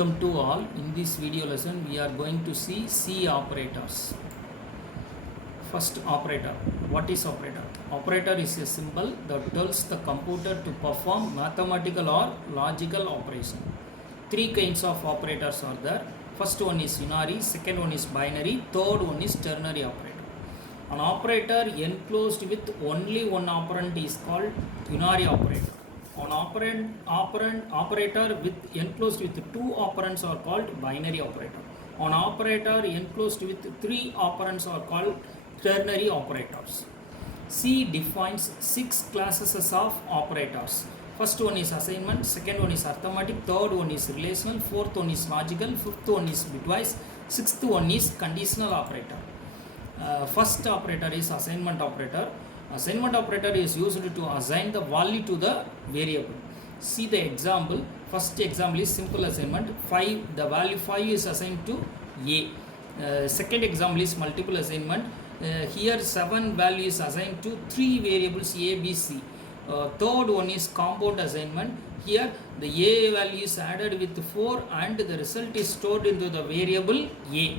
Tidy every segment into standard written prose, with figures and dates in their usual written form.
Welcome to all. In this video lesson we are going to see C operators. First, operator. What is operator? Operator is a symbol that tells the computer to perform mathematical or logical operation. Three kinds of operators are there. First one is unary, second one is binary, third one is ternary operator. An operator enclosed with only one operand is called unary operator. An operator with enclosed with two operands are called binary operator. An operator enclosed with three operands are called ternary operators. C defines six classes of operators. First one is assignment, second one is arithmetic, third one is relational, fourth one is logical, fifth one is bitwise, sixth one is conditional operator. First operator is assignment operator. Assignment operator is used to assign the value to the variable. See the example. First example is simple assignment. 5, the value 5 is assigned to A. Second example is multiple assignment. Here 7 value is assigned to 3 variables A, B, C. Third one is compound assignment. Here the A value is added with 4 and the result is stored into the variable A.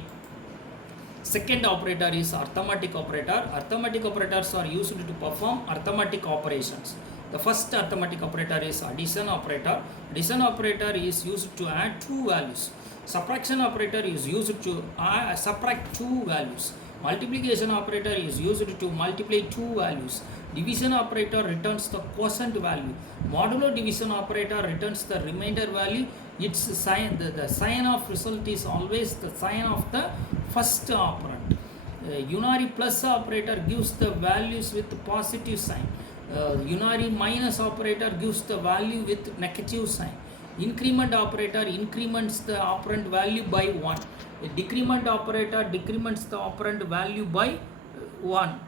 Second operator is arithmetic operator. Arithmetic operators are used to perform arithmetic operations. The first arithmetic operator is addition operator. Addition operator is used to add two values. Subtraction operator is used to subtract two values. Multiplication operator is used to multiply two values. Division operator returns the quotient value. Modulo division operator returns the remainder value. Its sign, the sign of result is always the sign of the first operand. Unary plus operator gives the values with positive sign. Unary minus operator gives the value with negative sign. Increment operator increments the operand value by 1. A decrement operator decrements the operand value by 1.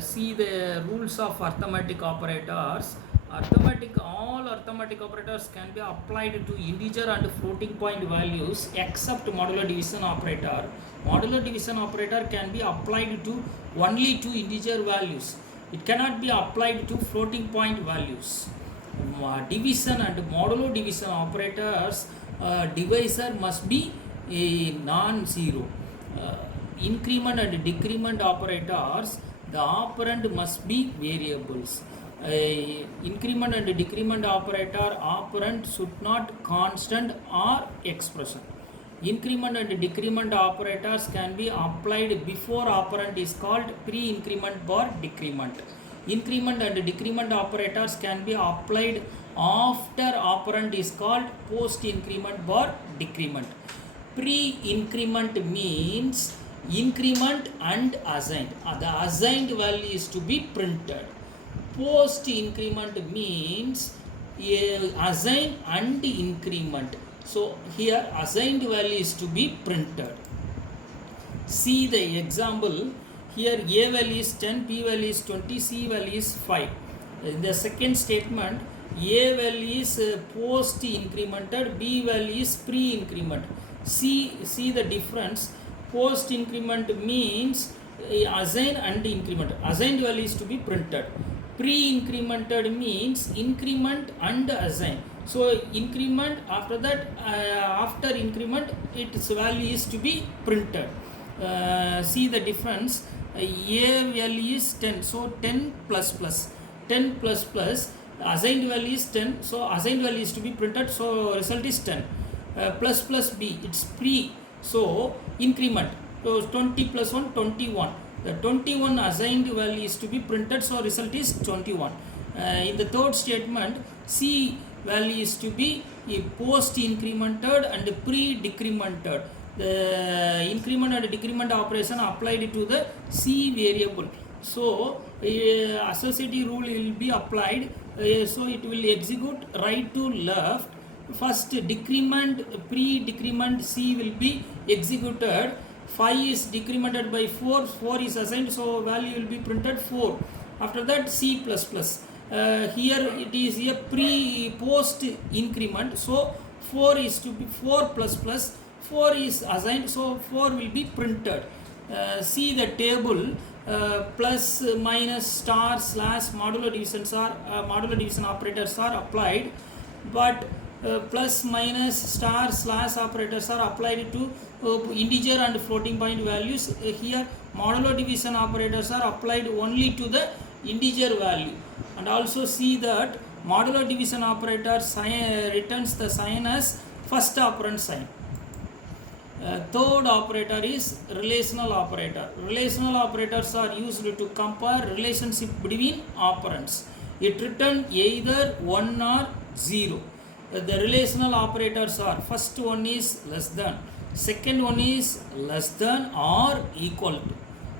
See the rules of arithmetic operators. All arithmetic operators can be applied to integer and floating point values except modulo division operator. Modulo division operator can be applied to only to integer values. It cannot be applied to floating point values. Division and modulo division operators, divisor must be a non-zero. Increment and decrement operators, the operand must be variables. Increment and decrement operator, operand should not constant or expression. Increment and decrement operators can be applied before operand is called pre-increment or decrement. Increment and decrement operators can be applied after operand is called post-increment or decrement. Pre-increment means increment and assigned. The assigned value is to be printed. Post increment means assign and increment. So here assigned value is to be printed. See the example. Here A value is 10, B value is 20, C value is 5. In the second statement, A value is post incremented, B value is pre increment. See the difference. Post increment means assign and increment. Assigned value is to be printed. Pre-incremented means increment and assign. So increment, after that, after increment, its value is to be printed. See the difference. A value is 10, so 10 plus plus. 10 plus plus, assigned value is 10, so assigned value is to be printed, so result is 10. Plus plus B, it's pre, so increment. So 20 plus 1, 21. The 21 assigned value is to be printed, so result is 21. In the third statement, C value is to be post incremented and pre decremented. The increment and decrement operation applied to the C variable. So associative rule will be applied. So it will execute right to left. First decrement, pre decrement C will be executed. 5 is decremented by 4, 4 is assigned, so value will be printed 4. After that C++. Here it is a post increment, so 4 is to be 4 plus plus, 4 is assigned, so 4 will be printed. See the table. Plus, minus, star, slash, modulo division operators are applied, but plus, minus, star, slash operators are applied to integer and floating point values. Here modulo division operators are applied only to the integer value. And also see that modulo division operator returns the sign as first operand sign. Third operator is relational operator. Relational operators are used to compare relationship between operands. It returns either 1 or 0. The relational operators are, first one is less than, second one is less than or equal to,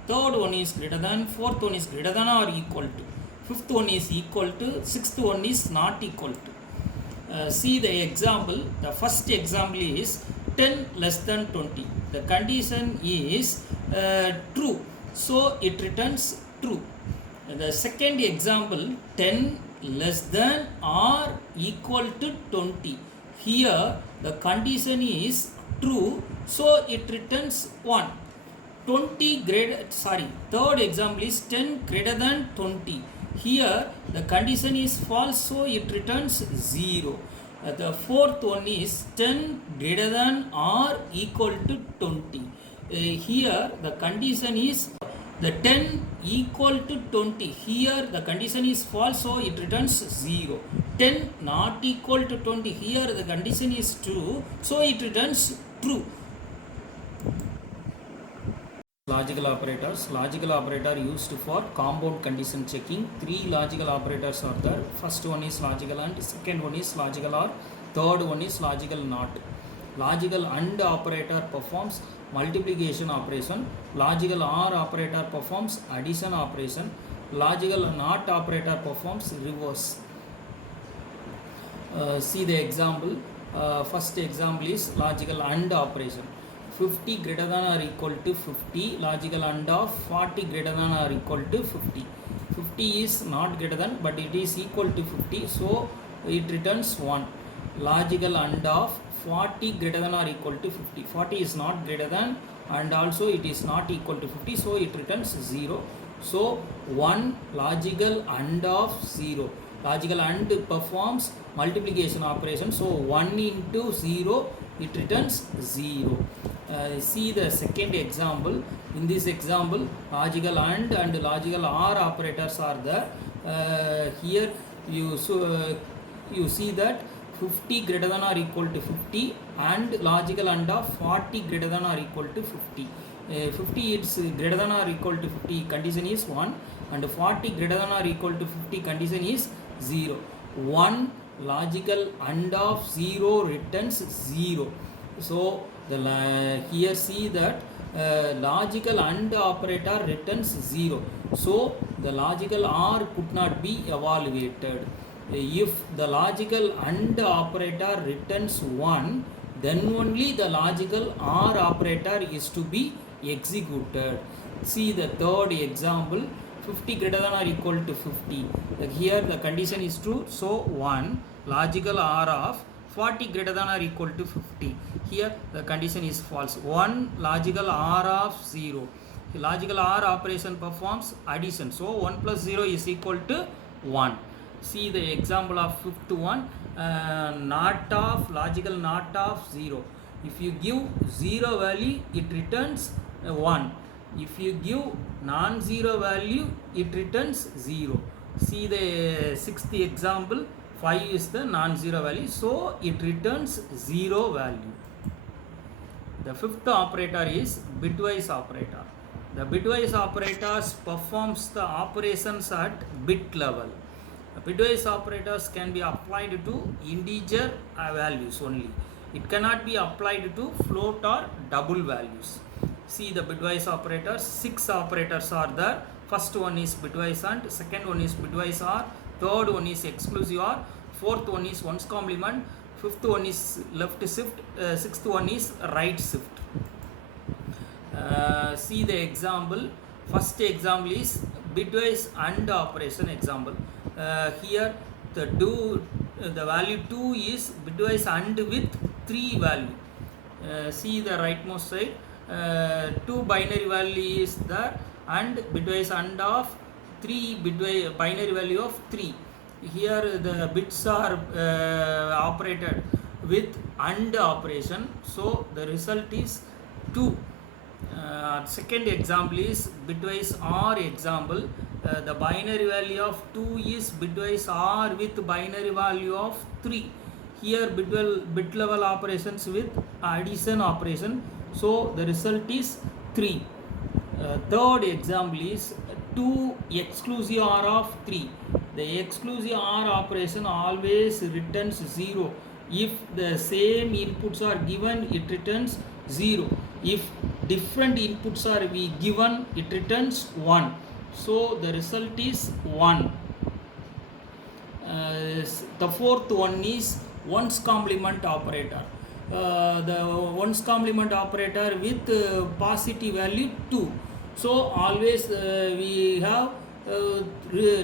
third one is greater than, fourth one is greater than or equal to, fifth one is equal to, sixth one is not equal to. See the example. The first example is 10 less than 20. The condition is true, so it returns true. The second example, 10 less than or equal to 20. Here the condition is true, so it returns 1. 20 greater, third example is 10 greater than 20. Here the condition is false, so it returns 0. The fourth one is 10 greater than or equal to 20. Here the condition is the 10 equal to 20. Here the condition is false, so it returns 0. 10 not equal to 20. Here the condition is true, so it returns true. Logical operators. Logical operator used for compound condition checking. Three logical operators are there. First one is logical AND, second one is logical OR, third one is logical NOT. Logical AND operator performs multiplication operation. Logical OR operator performs addition operation. Logical NOT operator performs reverse. See the example. First example is logical AND operation. 50 greater than or equal to 50, logical AND of 40 greater than or equal to 50. 50 is not greater than, but it is equal to 50, so it returns 1. Logical AND of 40 greater than or equal to 50. 40 is not greater than and also it is not equal to 50, so it returns 0. So 1 logical AND of 0. Logical AND performs multiplication operation, so 1 into 0, it returns 0. See the second example. In this example, logical AND and logical OR operators are there. Here you see that 50 greater than or equal to 50 and logical AND of 40 greater than or equal to 50. 50 is greater than or equal to 50, condition is 1, and 40 greater than or equal to 50, condition is 0. 1 logical AND of 0 returns 0. So here see that logical AND operator returns 0. So the logical OR could not be evaluated. If the logical AND operator returns 1, then only the logical OR operator is to be executed. See the third example. 50 greater than or equal to 50. Here the condition is true, so 1 logical OR of 40 greater than or equal to 50. Here the condition is false. 1 logical OR of 0. The logical OR operation performs addition, so 1 plus 0 is equal to 1. See the example of fifth one. Logical NOT of 0. If you give 0 value, it returns 1. If you give non-zero value, it returns 0. See the sixth example. 5 is the non-zero value, so it returns 0 value. The fifth operator is bitwise operator. The bitwise operators performs the operations at bit level. The bitwise operators can be applied to integer values only. It cannot be applied to float or double values. See the bitwise operators. 6 operators are there. First one is bitwise AND, second one is bitwise OR, third one is exclusive OR, fourth one is ones complement, fifth one is left shift, sixth one is right shift. See the example. First example is bitwise AND operation example. Here the value 2 is bitwise AND with 3 value. See the rightmost side. 2 binary value is there and bitwise AND of 3 bitwise binary value of 3. Here the bits are operated with AND operation, so the result is 2. Second example is bitwise OR example. The binary value of 2 is bitwise OR with binary value of 3. Here bit level operations with addition operation, so the result is 3. Third example is 2 exclusive OR of 3. The exclusive OR operation always returns 0. If the same inputs are given, it returns 0. If different inputs are given, it returns 1. So the result is 1. The fourth one is ones complement operator. The ones complement operator with positive value 2. So always we have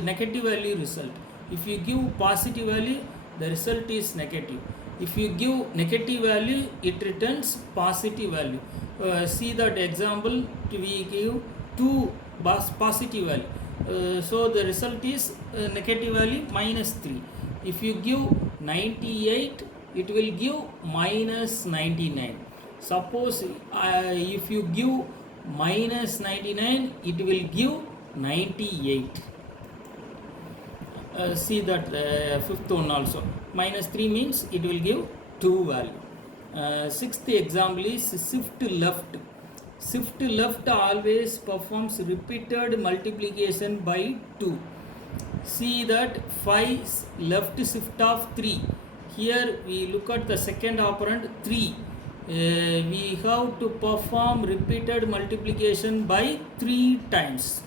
negative value result. If you give positive value, the result is negative. If you give negative value, it returns positive value. See that example, we give 2 positive value. So the result is negative value minus 3. If you give 98, it will give minus 99. Suppose if you give minus 99, it will give 98. See that fifth one also. Minus 3 means it will give 2 value. Sixth example is shift left. Shift left always performs repeated multiplication by 2. See that 5 left shift of 3. Here we look at the second operand 3. We have to perform repeated multiplication by 3 times.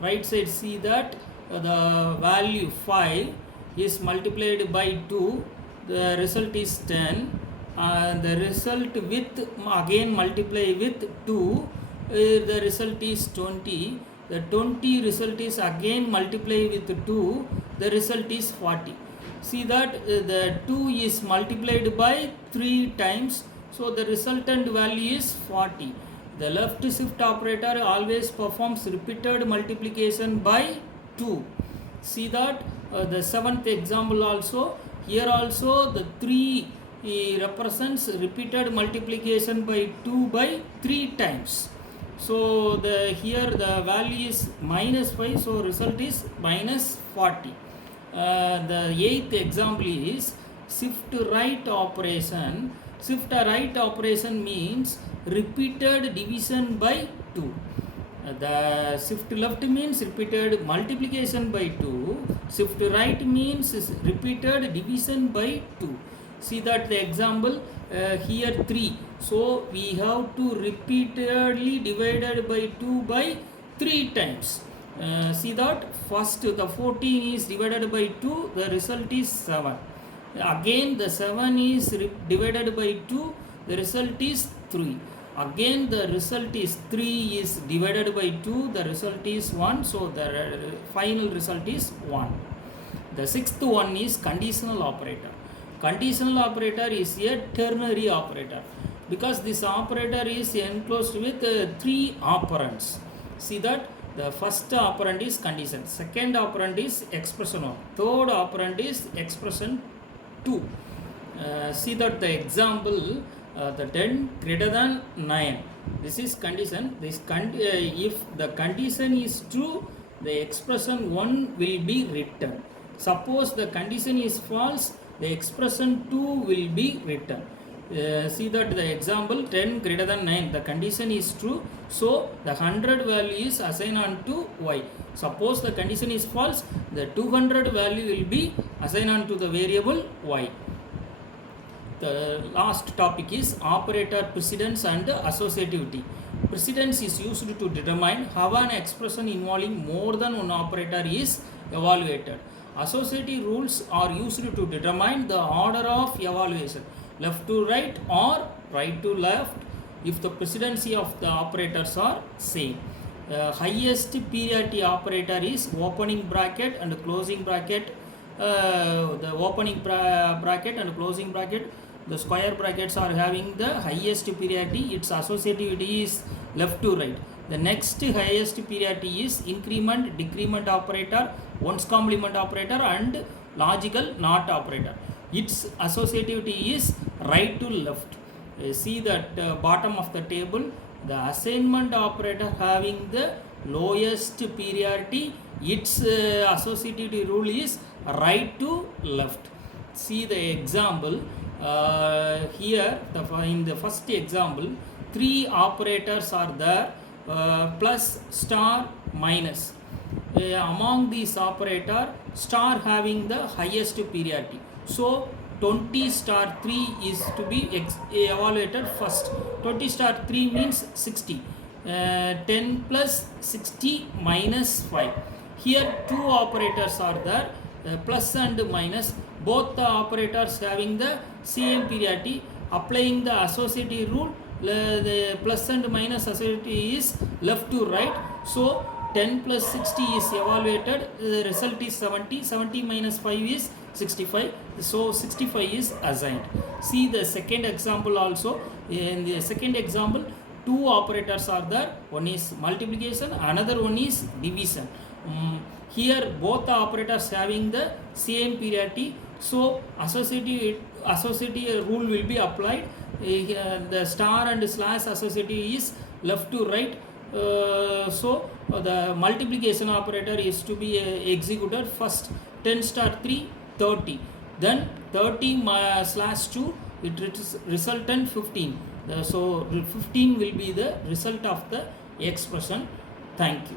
Right side, see that the value 5 is multiplied by 2, the result is 10. The result with again multiply with 2, the result is 20. The 20 result is again multiply with 2, the result is 40. See that the 2 is multiplied by 3 times, so the resultant value is 40. The left shift operator always performs repeated multiplication by 2. See that the seventh example also, here also the 3 represents repeated multiplication by 2 by 3 times. So the here the value is minus 5, so result is minus 40. The eighth example is shift right operation. Shift right operation means repeated division by 2. The shift left means repeated multiplication by 2. Shift right means repeated division by 2. See that the example here 3. So we have to repeatedly divided by 2 by 3 times. See that first the 14 is divided by 2, the result is 7. Again the 7 is divided by 2, the result is 3. Again the result is 3 is divided by 2, the result is 1. So the final result is 1. The sixth one is conditional operator. Conditional operator is a ternary operator because this operator is enclosed with 3 operands. See that the first operand is condition, second operand is expression 1, third operand is expression 2. See that the example, the 10 greater than 9, this is condition. This if the condition is true, the expression 1 will be written. Suppose the condition is false, the expression 2 will be written. See that the example 10 greater than 9, the condition is true, so the 100 value is assigned on to y. Suppose the condition is false, the 200 value will be assigned on to the variable y. The last topic is operator precedence and associativity. Precedence is used to determine how an expression involving more than one operator is evaluated. Associative rules are used to determine the order of evaluation, left to right or right to left, if the precedency of the operators are same. Highest priority operator is opening bracket and closing bracket. The opening bracket and closing bracket, the square brackets are having the highest priority. Its associativity is left to right. The next highest priority is increment decrement operator, ones complement operator, and logical not operator. Its associativity is right to left. See that bottom of the table, the assignment operator having the lowest priority, its associativity rule is right to left. See the example here. In the first example, three operators are there, plus star minus. Among these operator, star having the highest priority, so 20 star 3 is to be evaluated first. 20 star 3 means 60. 10 plus 60 minus 5. Here two operators are there, plus and minus. Both the operators having the same priority. Applying the associative rule, the plus and minus associativity is left to right. So 10 plus 60 is evaluated. The result is 70. 70 minus 5 is 65. So 65 is assigned. See the second example also. In the second example, two operators are there. One is multiplication, another one is division. Here both the operators having the same priority, so associative rule will be applied. The star and slash associative is left to right. So the multiplication operator is to be executed first. 10 star 3 30, then 30 slash 2, it resultant 15. So 15 will be the result of the expression. Thank you.